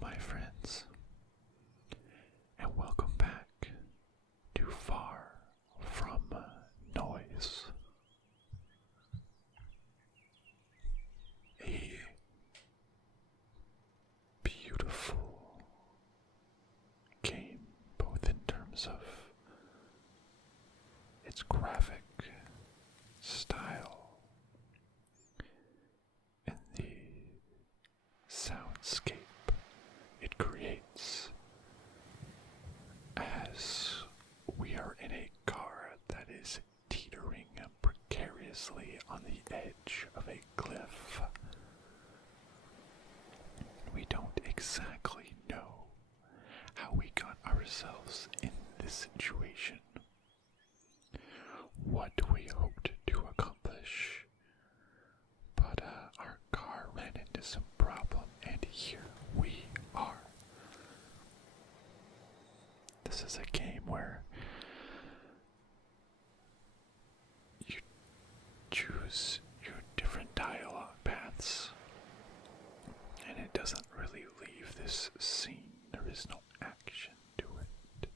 my friends, and welcome back to Far From Noise. A beautiful game, both in terms of its graphic style and the soundscape it creates, as we are in a car that is teetering precariously on the edge of a cliff. We don't exactly know how we got ourselves in this situation, what we hoped to accomplish, but our car ran into some problem, and here we are. This is a game where you choose your different dialogue paths, and it doesn't really leave this scene. There is no action to it.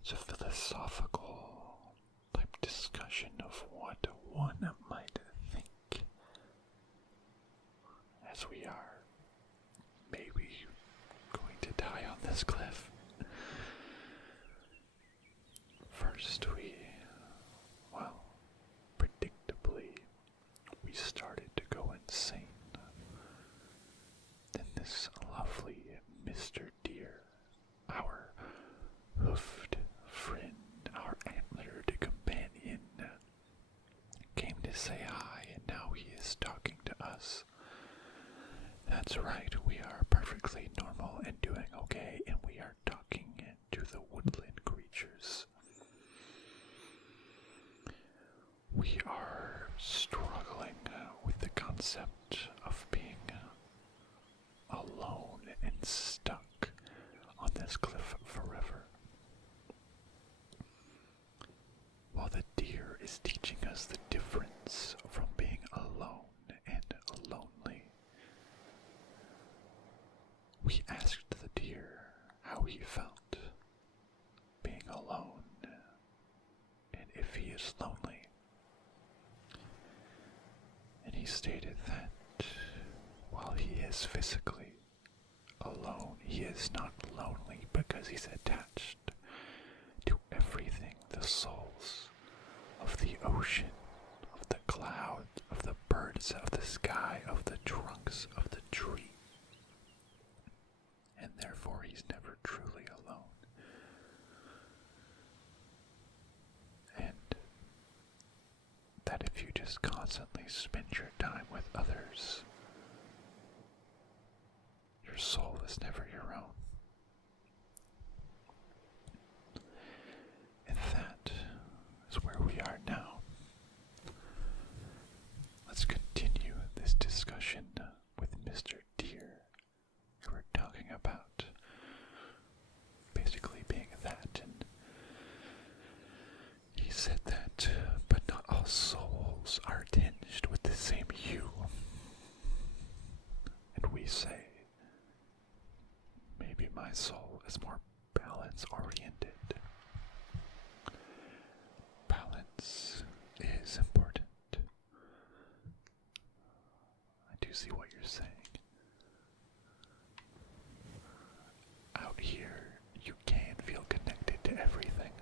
It's a philosophical type discussion of what one might think as we are maybe going to die on this cliff. First predictably, we started to go insane. Then this lovely Mr. Deer, our hoofed friend, our antlered companion, came to say hi, and now he is talking to us. That's right, we are perfectly normal and doing okay, and we are talking to the woodland creatures. We are struggling with the concept of being alone and stuck on this cliff forever, while the deer is teaching us the difference from being alone and lonely. We asked the deer how he felt being alone and if he is lonely. And he stated that while he is physically alone, he is not lonely because he's attached to everything, the souls of the ocean, of the clouds, of the birds, of the sky, of the trunks of the tree. And therefore he's never truly alone. And that if you just constantly spend your time with others, your soul is never your own. And that is where we are now. Let's continue this discussion with Mr. Deer. We're talking about basically being that, and he said that, but not all souls are tinged with the same hue. And we say, maybe my soul is more balance-oriented. Balance is important. I do see what you're saying. Out here, you can feel connected to everything.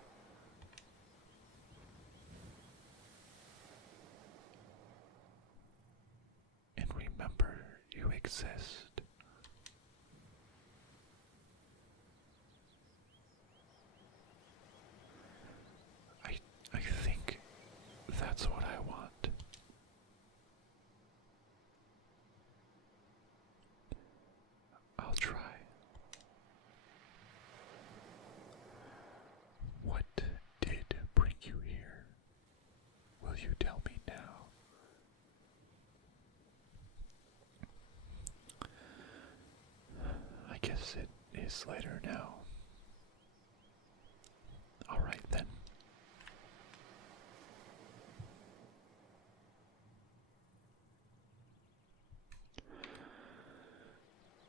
And remember, you exist. I think that's what I want. I'll try. What did bring you here? Will you tell me now? I guess it is later now. All right then.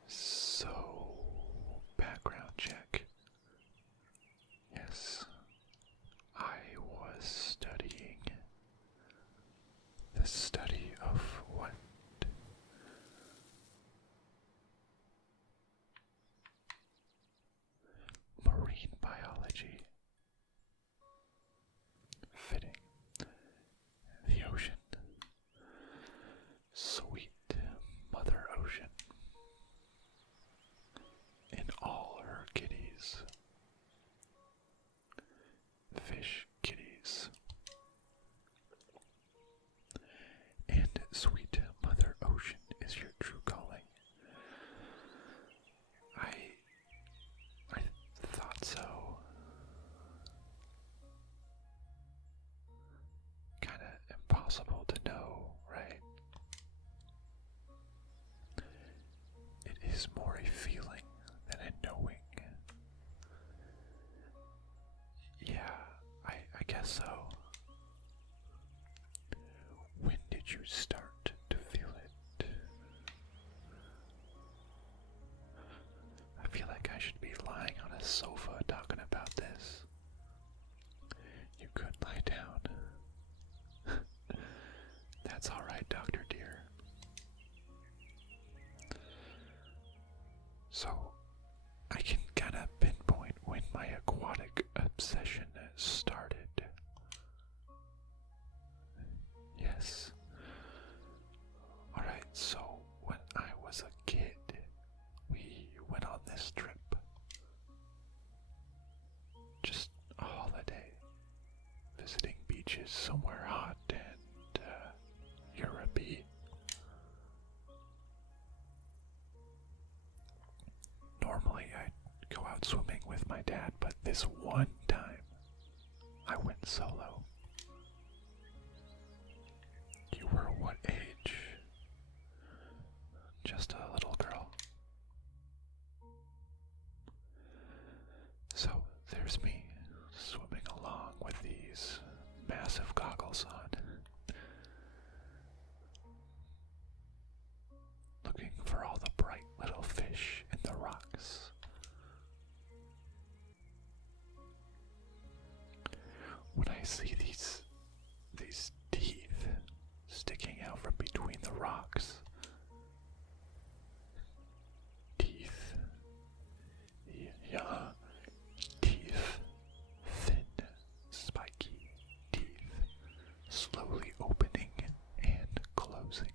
So study of what? Marine biology. Fitting. The ocean. Sweet Mother Ocean. In all her kitties. Fish kitties. And sweet Mother Ocean is your true calling. I thought so. Kinda impossible to know, right? It is more a feeling than a knowing. Yeah, I guess so. When did you start to feel it? I feel like I should be lying on a sofa talking about this. You could lie down. That's alright, Dr. Dear. So, I can kinda pinpoint when my aquatic obsession started. Yes. Alright, so when I was a kid, we went on this trip. Just a holiday. Visiting beaches somewhere hot and, Europe-y. Normally I'd go out swimming with my dad, but this one time, I went solo. You were what age? Just a little girl. So there's me, swimming along with these massive goggles on. Looking for all the bright little fish in the rocks. When I see these teeth sticking out from between the rocks. Teeth. Yeah. Teeth. Thin, spiky teeth. Slowly opening and closing.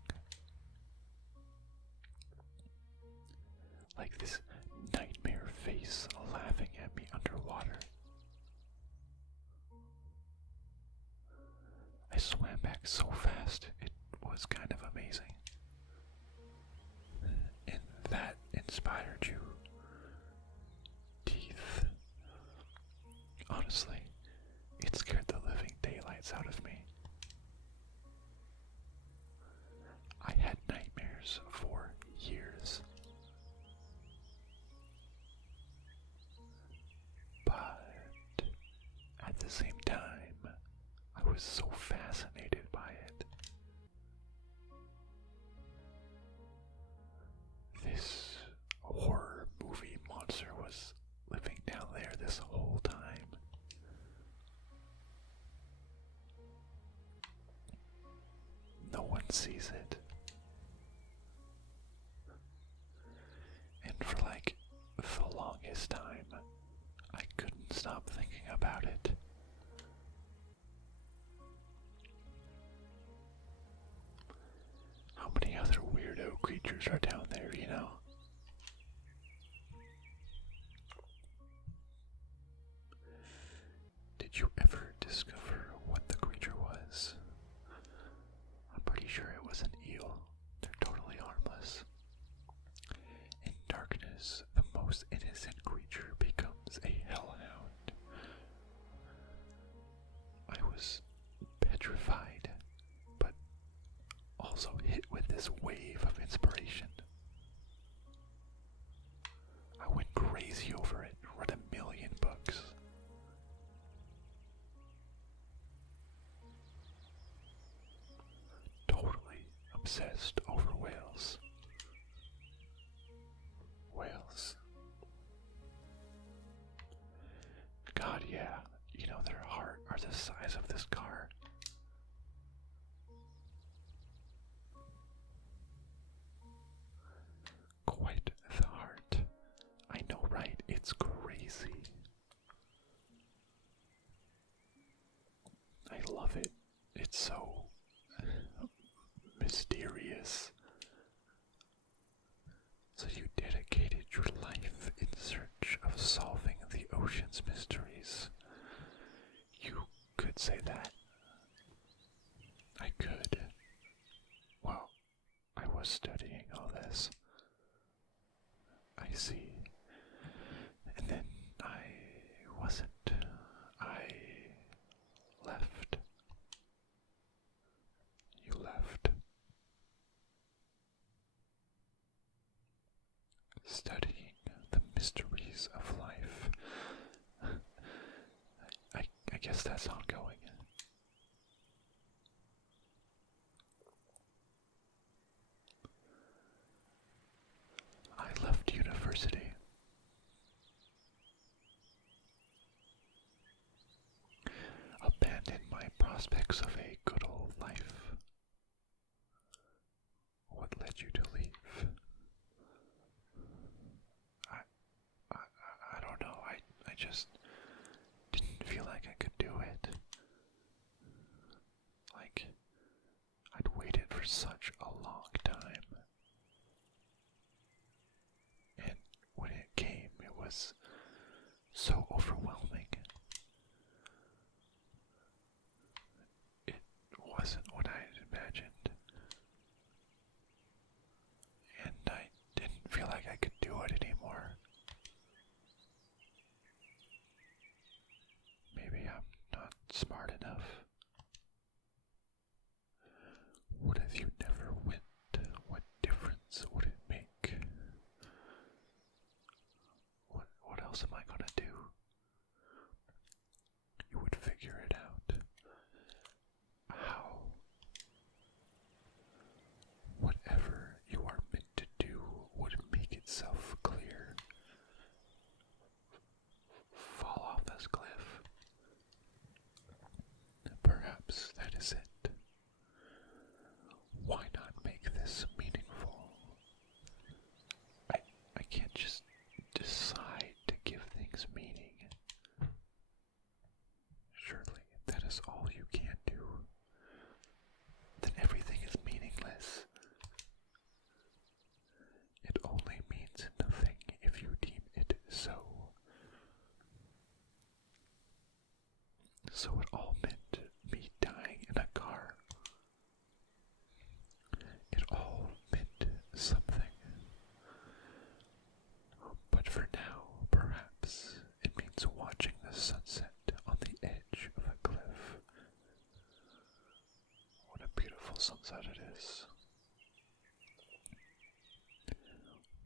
Like this nightmare face laughing at me underwater. I swam back so fast, it was kind of amazing. And that inspired you. Teeth. Honestly, it scared the living daylights out of me. I had nightmares for years. But at the same time, I was so fascinated by it. This horror movie monster was living down there this whole time. No one sees it. And for like the longest time, I couldn't stop thinking about it. How many other weirdo creatures are down there, you know? Did you ever discover what the creature was? I'm pretty sure it was an eel. They're totally harmless. In darkness, the most innocent creature becomes a hellhound. I was petrified, but also hit with this wave of inspiration. I went crazy over it, read a million books. Totally obsessed over whales. Whales. God, yeah, you know, their heart are the size of this car. mysterious. So you dedicated your life in search of solving the ocean's mysteries. You could say that. I could. Well, I was studying all this. I see. And then I wasn't. I left. You left. Studying the mysteries of life. I guess that's ongoing. I left university. Abandoned my prospects of a good old life. What led you to leave? I don't know. I just didn't feel like I could do it. Like, I'd waited for such a long time. And when it came, it was so overwhelming. It wasn't what I had imagined. And I didn't feel like I could do it anymore. Maybe I'm not smart enough. What if you never went? What difference would it make? What else am I gonna do? You would figure it out. How? Whatever you are meant to do would make itself clear. Fall off this cliff. Perhaps that is it. Why not make this meaningful? I can't just decide to give things meaning. Surely that is all you can do. Then everything is meaningless. It only means nothing if you deem it so. So it all meant me dying in a car. It all meant something. But for now, perhaps, it means watching the sunset on the edge of a cliff. What a beautiful sunset it is.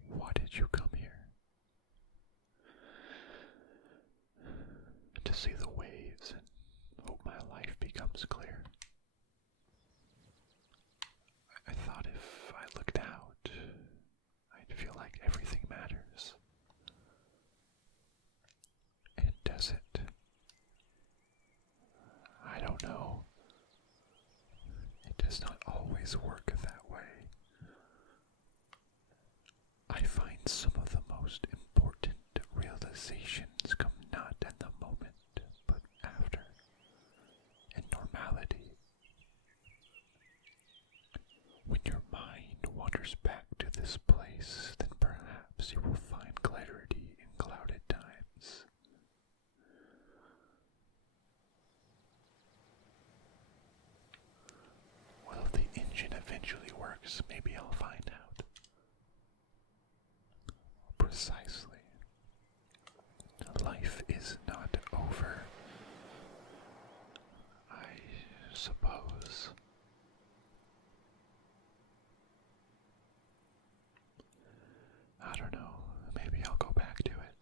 Why did you come here? To see the waves and hope my life becomes clear. I thought if I looked out, I'd feel like everything matters. And does it? I don't know. It does not always work that way. I find some of the most important realizations come not in the moment, but after, in normality. When your mind wanders back to this place, then perhaps you will find clarity in clouded times. Well, if the engine eventually works, maybe I'll find out. Precisely. Life is not over, I suppose. I don't know, maybe I'll go back to it.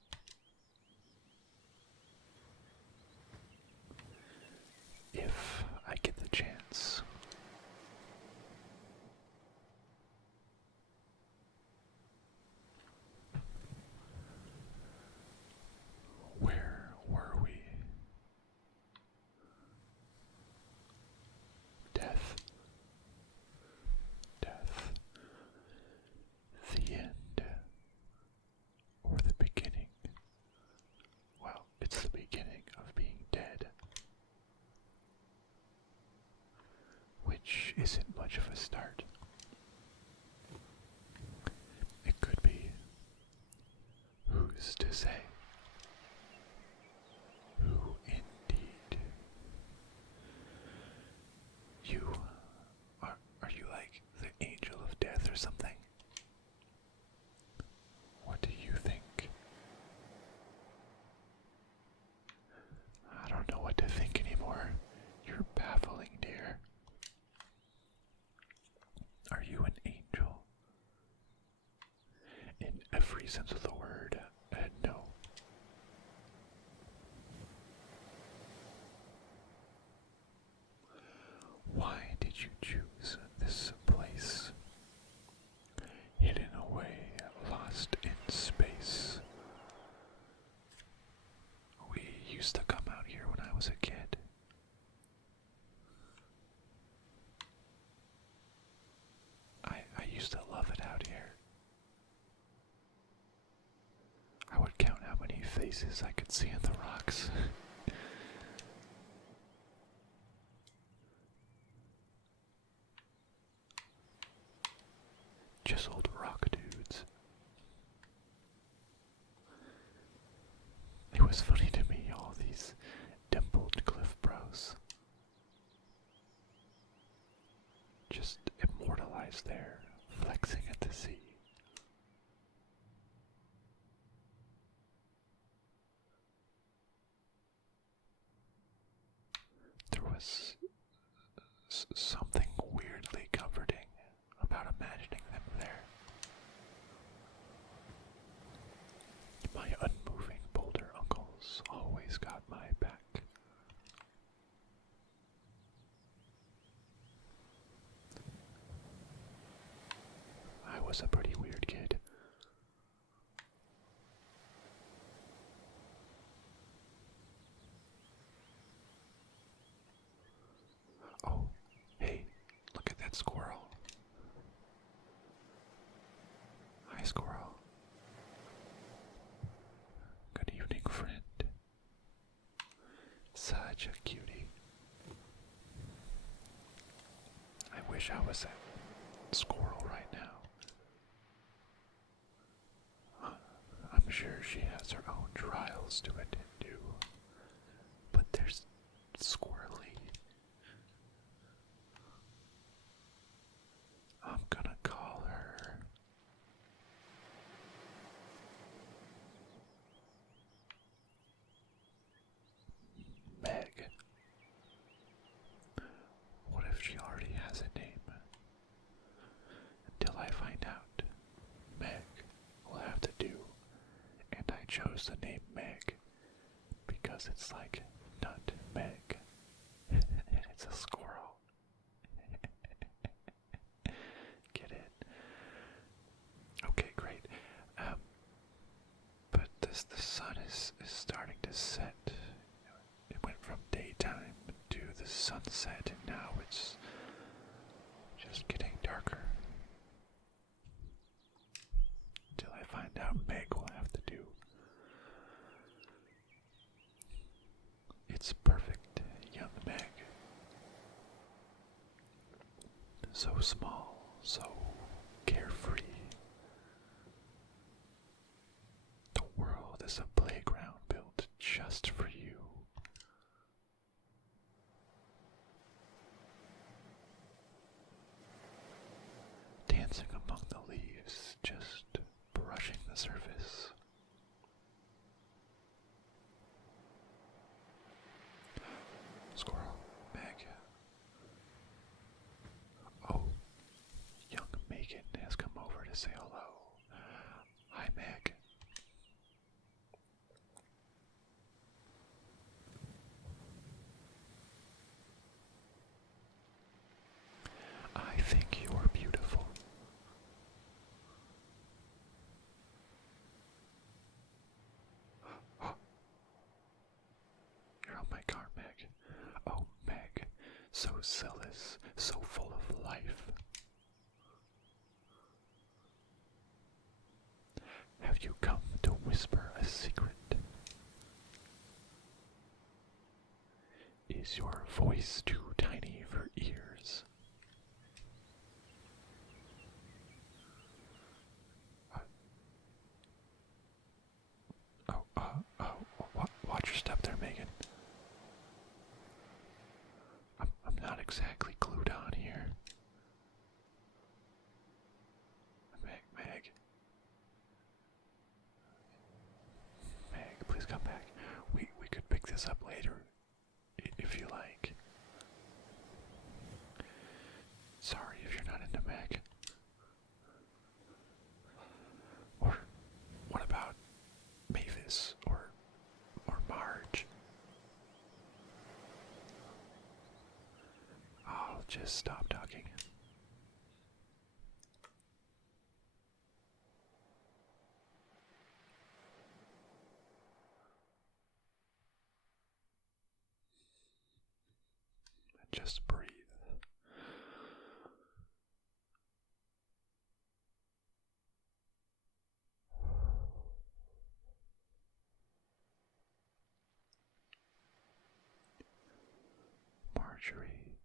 If I get the chance. Where were we? Death. Death. The end. Or the beginning. Well, it's the beginning of being dead. Which isn't much of a start. is to say. Who indeed? You are you like the angel of death or something? What do you think? I don't know what to think anymore. You're baffling, dear. Are you an angel? In every sense of the word, no. Why did you choose this place? Hidden away, lost in space. We used to come out here when I was a kid. I used to love it out here. I would count how many faces I could see in the rocks. Just old rock dudes. It was funny to me, all these dimpled cliff bros. Just immortalized there, flexing at the sea. There was something weirdly comforting about imagining them there. My unmoving boulder uncles always got my back. I was a pretty weird kid. Oh, hey, look at that squirrel. Hi, squirrel. Good evening, friend. Such a cutie. I wish I was that squirrel right now. I'm sure she has her own trials to attend to, but there's squirrely. I'm gonna call her Meg. What if she already has a name? Until I find out, Meg will have to do. And I chose the name Meg because it's like nutmeg. And it's a squirrel. Get it? Okay, great. But the sun is starting to set. It went from daytime to the sunset, and now it's just getting darker. Till I find out Meg will have to do. It's perfect, young Meg. So small, so carefree. The world is a playground built just for you. Dancing among the leaves, just brushing the surface. Squirrel, Meg. Oh, young Megan has come over to say hello. Hi, Meg. I think you are beautiful. You're on my car, Meg. Oh, Meg, so zealous, so full of life. Have you come to whisper a secret? Is your voice too tiny for ears? Watch your step there, Megan. I'm not exactly glued on here. Meg. Meg, please come back. We could pick this up later, if you like. Sorry if you're not into Meg. Or what about Mavis or Marge? I'll just stop talking. Just breathe. Marjorie,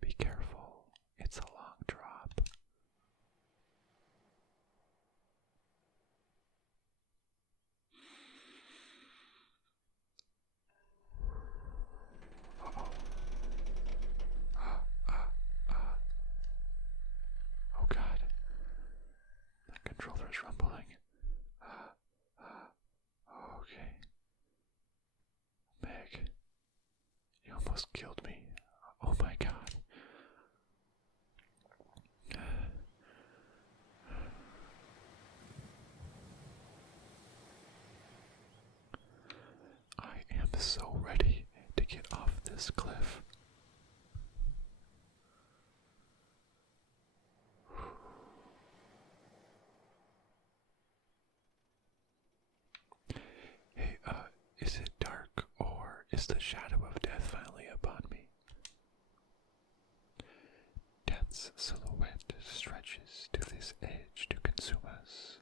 be careful. It's a long drop. Uh-oh. Oh God. The controller is rumbling. Okay. Meg, you almost killed me. Oh my God. I am so ready to get off this cliff. Hey, is it dark or is the shadow of death finally upon me? Death's silhouette stretches to this edge to consume us.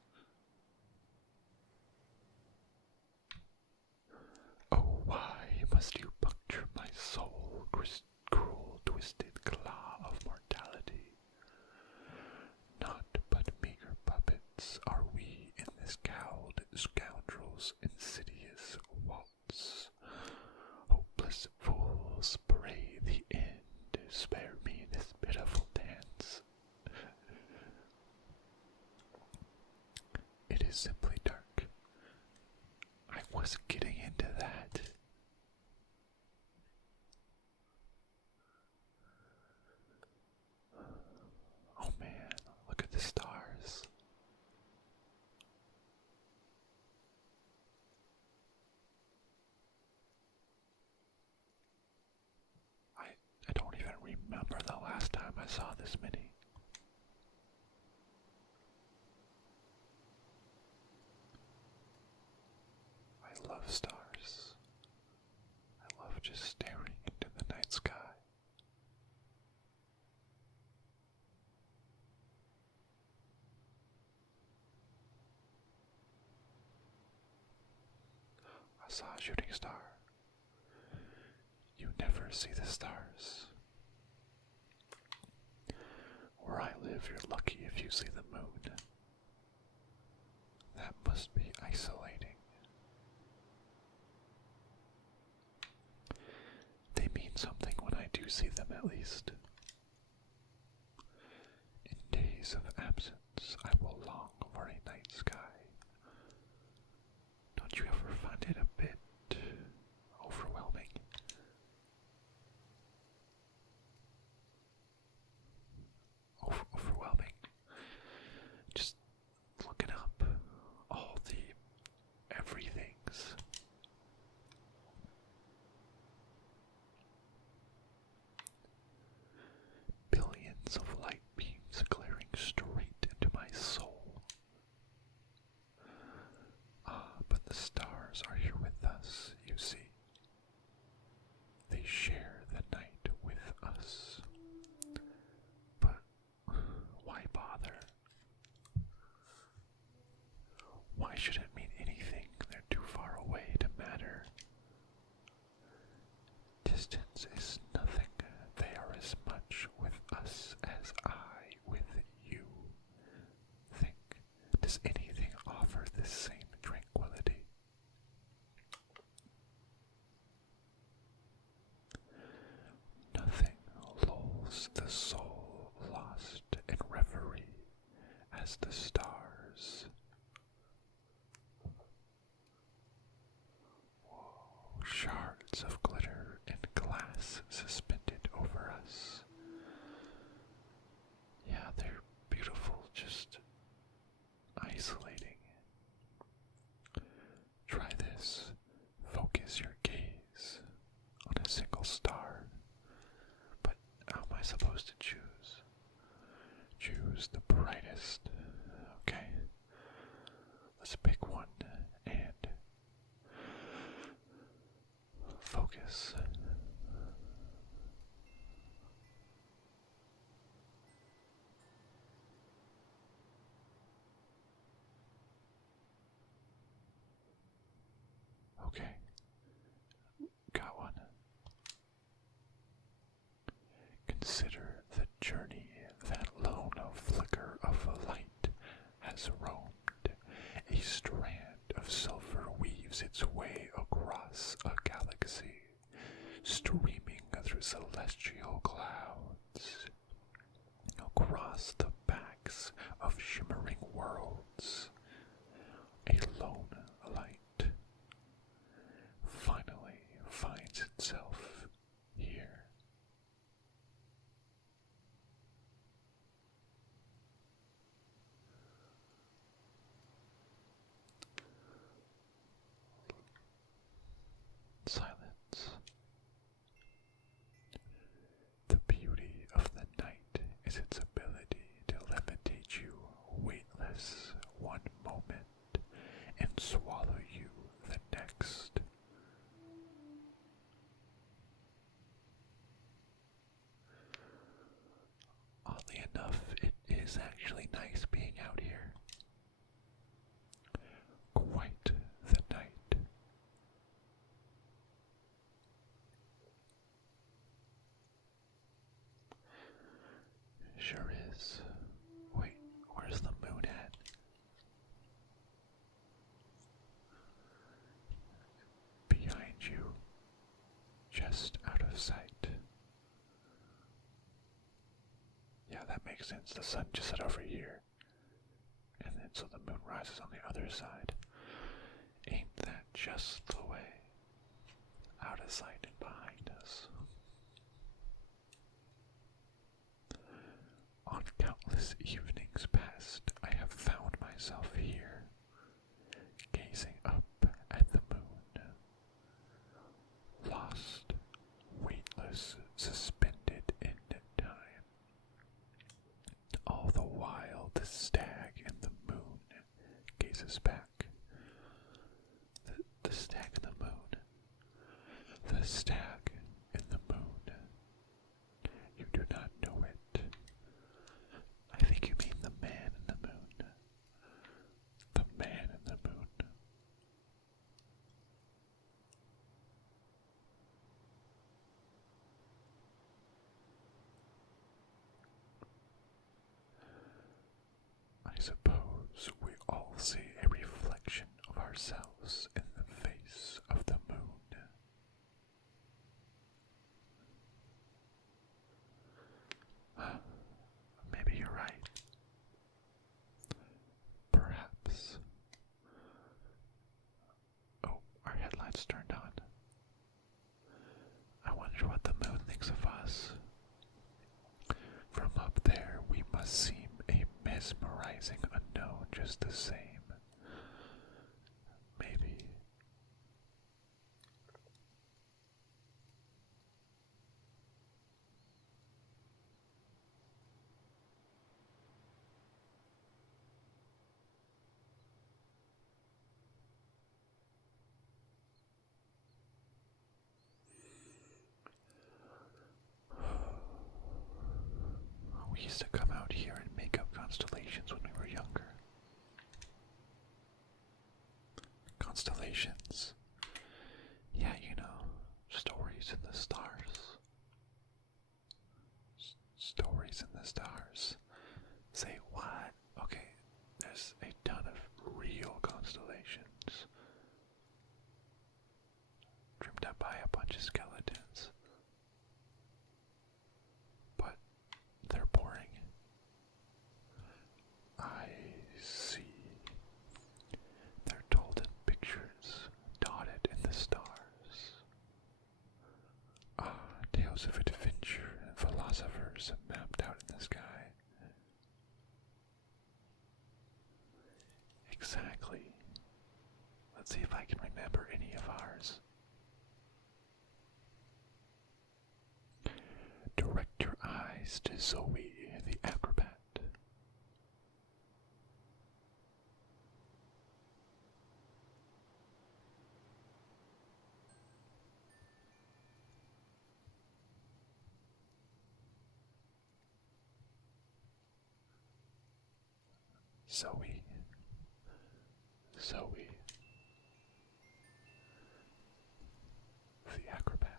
Oh, why must you puncture my soul, cruel, twisted claw of mortality? Not but meager puppets are we in this cowed scoundrel's insidious waltz. Hopeless fools, pray the end, spare me this pitiful dance. It is simply dark. I was getting into that. Oh man, look at the stars. I don't even remember the last time I saw this many. I love stars. I love just staring into the night sky. I saw a shooting star. You never see the stars. Where I live, you're lucky if you see the moon. That must be isolating. They mean something when I do see them, at least. In days of absence, I will long for a night sky. Don't you ever find it a bit overwhelming? Overwhelming. Just looking up all the everythings. Billions of light beams glaring straight into my soul. But the stars are here with us, you see. They share the night with us. But why bother? Why should it mean anything? They're too far away to matter. Distance is nothing. They are as much with us as I with you. Think, does anything offer this same tranquility? as the stars. Whoa, shards of glitter and glass suspended over us. Yeah, they're beautiful, just isolating. Try this. Focus your gaze on a single star. But how am I supposed to choose? Choose the brightest. Okay. Let's pick one and focus. Okay. Got one. Consider the journey that lone flicker of light has roamed. A strand of sulfur weaves its way across a galaxy, streaming through celestial clouds, across the backs of shimmering worlds. A lone light finally finds itself here. Silence. The beauty of the night is its ability to levitate you weightless one moment and swallow you the next. Oddly enough, it is actually nice being out here. Quite the night. Sure is. Wait, where's the moon at? Behind you. Just out of sight. Yeah, that makes sense. The sun just set over here. And then so the moon rises on the other side. Ain't that just the way? Out of sight and behind us. On countless evenings past, I have found myself here, gazing up at the moon, lost, weightless, suspended in time. All the while, the stag in the moon gazes back. The stag in the moon. The stag in the moon. You do not know it. I think you mean the man in the moon. The man in the moon. I suppose we all see a reflection of ourselves in the face of the moon. Maybe you're right. Perhaps. Oh, our headlights turned on. I wonder what the moon thinks of us. From up there, we must seem a mesmerizing unknown just the same. Maybe. We used to come out here and make up constellations when we were younger. Constellations. Yeah, you know, stories in the stars. Stories in the stars. Say what? Okay, there's a ton of real constellations. Trimmed up by a bunch of skeletons. But they're boring. I exactly. Let's see if I can remember any of ours. Direct your eyes to Zoe, the acrobat. Zoe. Zoe. The acrobat.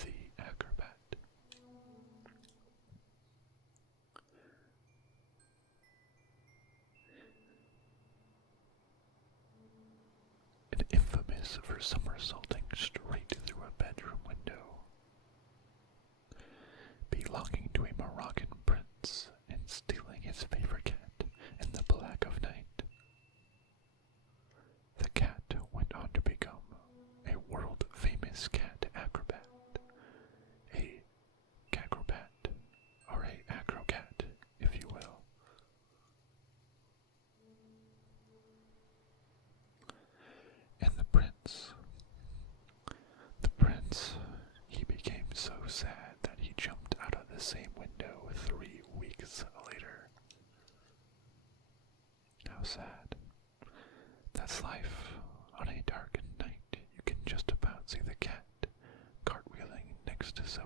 The acrobat. And infamous for somersaulting straight through a bedroom window. Belonging to a Moroccan prince and stealing his favorite cat in the black of night. The cat went on to become a world-famous cat acrobat, a cacrobat, or a acrocat, if you will. And the prince, he became so sad that he jumped out of the same window 3 weeks later. How sad. That's life. On a darkened night, you can just about see the cat cartwheeling next to Zoe.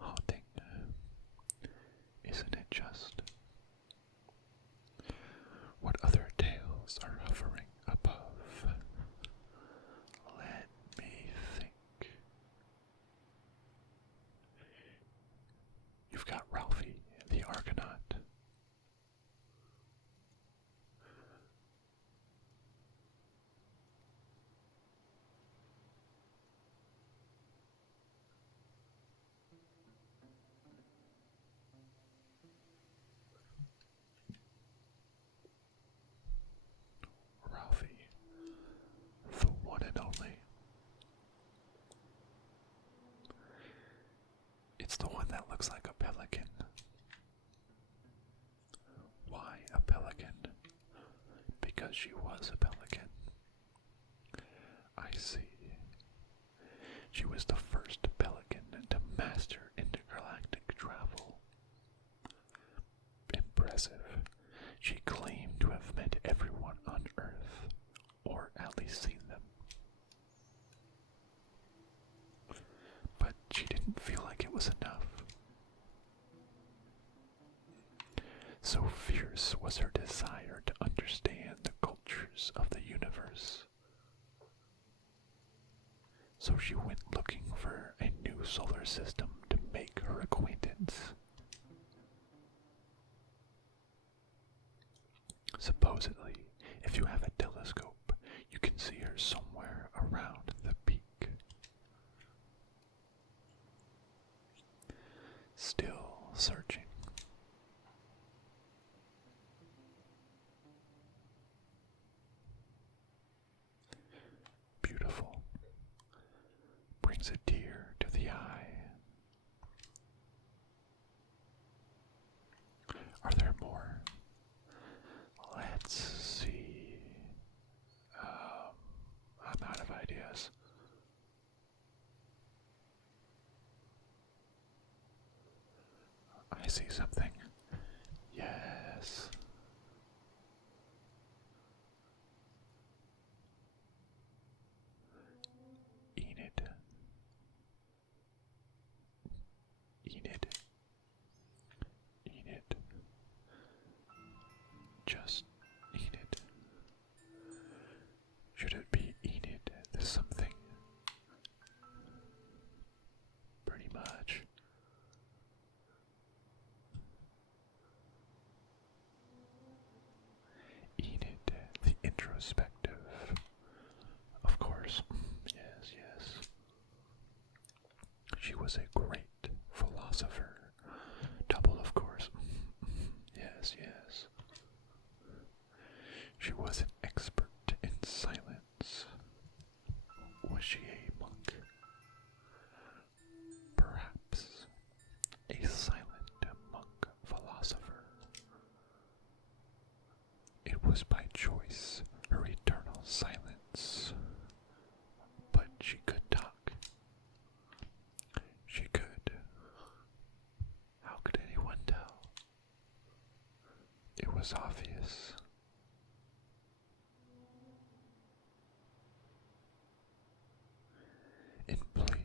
Haunting, isn't it just? What other tales are hovering above? Let me think. You've got Ralphie, the Argonaut. Ralphie, the one and only. It's the one that looks like a pelican. Why a pelican? Because she was a pelican. I see. She was the first pelican to master intergalactic travel. Impressive. She claimed to have met everyone on Earth, or at least seen them. But she didn't feel like it was enough. So fierce was her desire to understand the cultures of the universe. So she went looking for a new solar system to make her acquaintance. Supposedly, if you have a telescope, you can see her somewhere around the peak. Still searching. Beautiful. Brings a tear to the eye. Are there more? Let's see. I'm out of ideas. I see something. Yes. Enid. Enid. Enid. Just Enid. Should it be Enid the something? Pretty much. Enid the introspective. Of course. Yes, yes. She was a great philosopher. Double, of course. Yes, yes. She was an expert in silence. Was she a monk? Perhaps.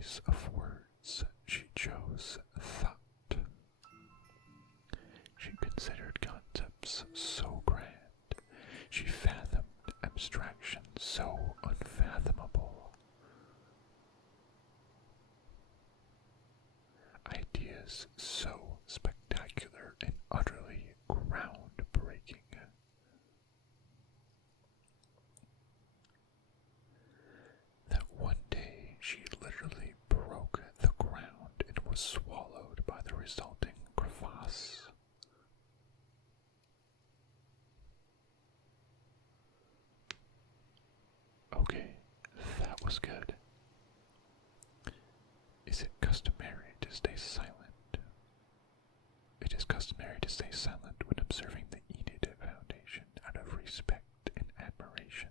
choice of words, she chose thought. She considered concepts so grand, she fathomed abstractions so unfathomable. Ideas so spectacular and utterly groundbreaking. That one day she literally broke the ground and was swallowed by the resulting crevasse. Okay, that was good. Is it customary to stay silent? It is customary to stay silent when observing the Enid Foundation out of respect and admiration.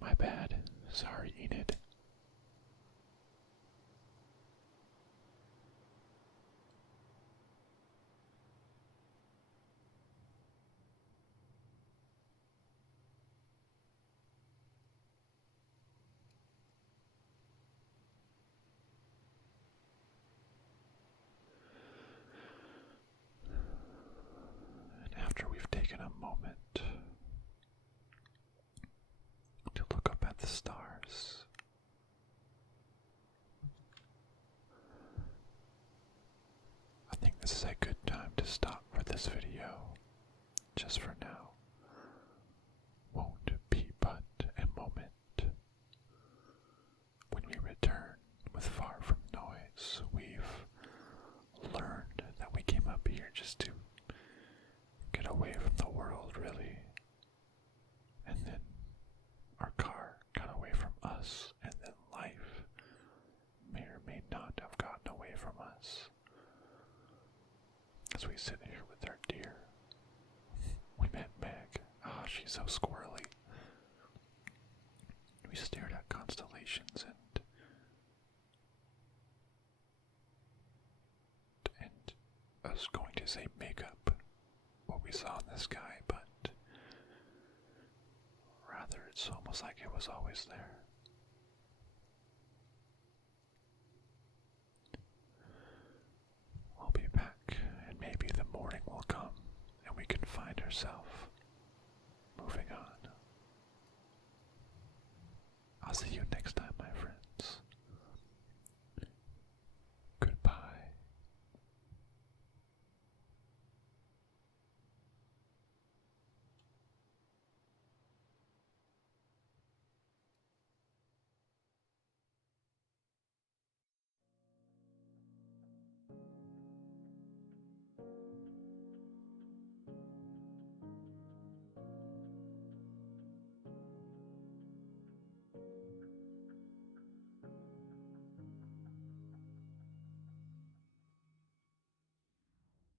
My bad. Sorry, Enid. And after we've taken a moment to look up at the stars, I think this is a good time to stop for this video, just for now. Won't be but a moment. When we return with Far From Noise, we've learned that we came up here just to get away from the world, really. And then our car got away from us, and then life may or may not have gotten away from us. As we sit here with our deer, we met Meg. Ah, she's so squirrely. We stared at constellations and I was going to say make up what we saw in the sky, but rather it's almost like it was always there.